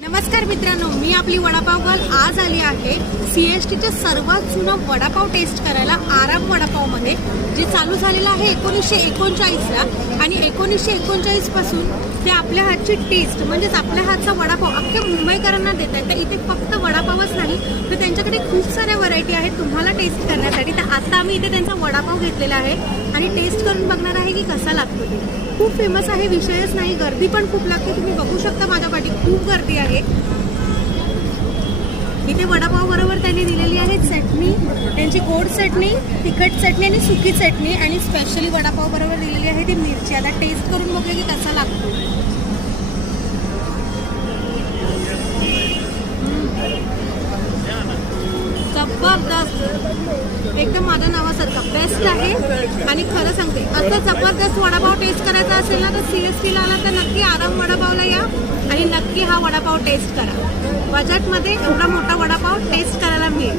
नमस्कार मित्रांनो, मी आपली वडापाव गर्ल आज आली आहे CSTचे सर्वात जुनं वडापाव टेस्ट करायला आराम वडापावमध्ये, जे चालू झालेलं आहे 1939ला आणि 1939 पासून ते आपल्या हातची टेस्ट म्हणजेच आपल्या हातचा वडापाव अख्ख्या मुंबईकरांना देत आहेत. तर इथे फक्त वडापावच नाही तर त्यांच्याकडे खूप साऱ्या व्हरायटी आहेत तुम्हाला टेस्ट करण्यासाठी. तर आता आम्ही इथे त्यांचा वडापाव घेतलेला आहे आणि टेस्ट करून बघणार आहे की कसा लागतो ते. खूप फेमस आहे, विषयच नाही. गर्दी पण खूप लागते, तुम्ही बघू शकता माझ्या पाठी खूप गर्दी आहे. इथे वडापाव बरोबर त्यांनी दिलेली आहे चटणी, त्यांची गोड चटणी, तिखट चटणी आणि सुकी चटणी आणि स्पेशली वडापाव बरोबर दिलेली आहे ती मिरची. आता टेस्ट करून बघूया की कसा लागतो. जबरदस्त, एकदम माझ्या नावासारखा बेस्ट आहे. आणि खरं सांगते, असं जबरदस्त वडापाव टेस्ट करायचा असेल ना तर CSTला आला तर नक्की आराम वडापावला या आणि नक्की हा वडापाव टेस्ट करा. बजेटमध्ये एवढा मोठा वडापाव